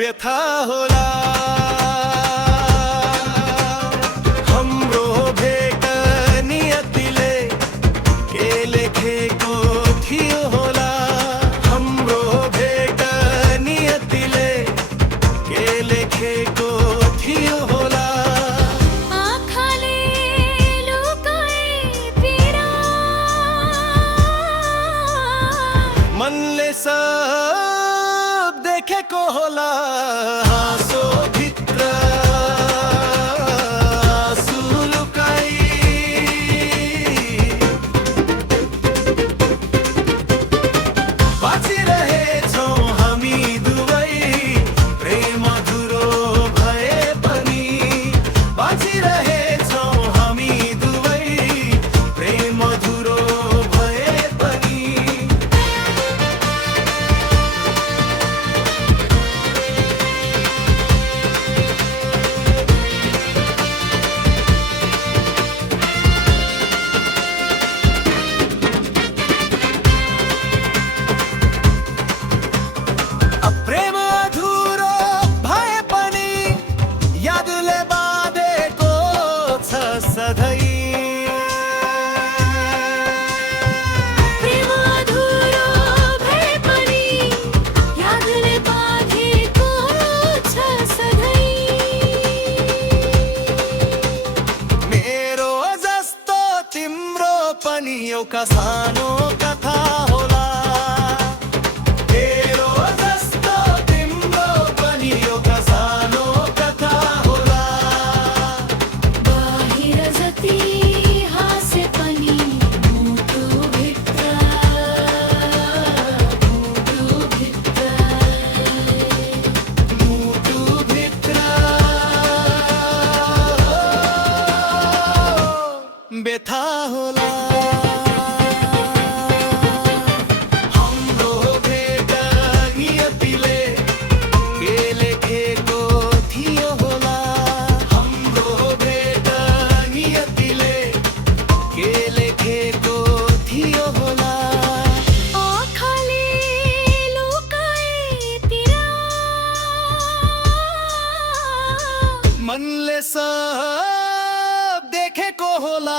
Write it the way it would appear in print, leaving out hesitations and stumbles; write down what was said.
व्यथा होला हाम्रो भेट नियतिले के लेखेको थियो होला हाम्रो भेट नियतिले के लेखेको थियो होला आँखाले लुकाए पीडा मनले सब देखेको होला हाँसो भित्र आँसु लुकाई बाँचिरहेछौँ हामी दुवै प्रेम अधुरो भए पनि बाँचिरहेछौँ हामी दुवै प्रेम अधुरो भए पनि प्रेम अधुरो भए पनि यादले बाँधेको छ सधैँ प्रेम अधुरो भए पनि यादले बाँधेको छ सधैँ मेरो जस्तो तिम्रो पनि एउटा सानो कथा होला मेरो जस्तो तिम्रो पनि एउटा सानो कथा होला बाहिर जति हाँसे पनि मुटुभित्र मुटुभित्र व्यथा होला हाम्रो भेट नियतिले के लेखेको थियो होला हाम्रो भेट नियतिले के लेखेको थियो होला आँखाले लुकाए पीडा मनले सब देखेको होला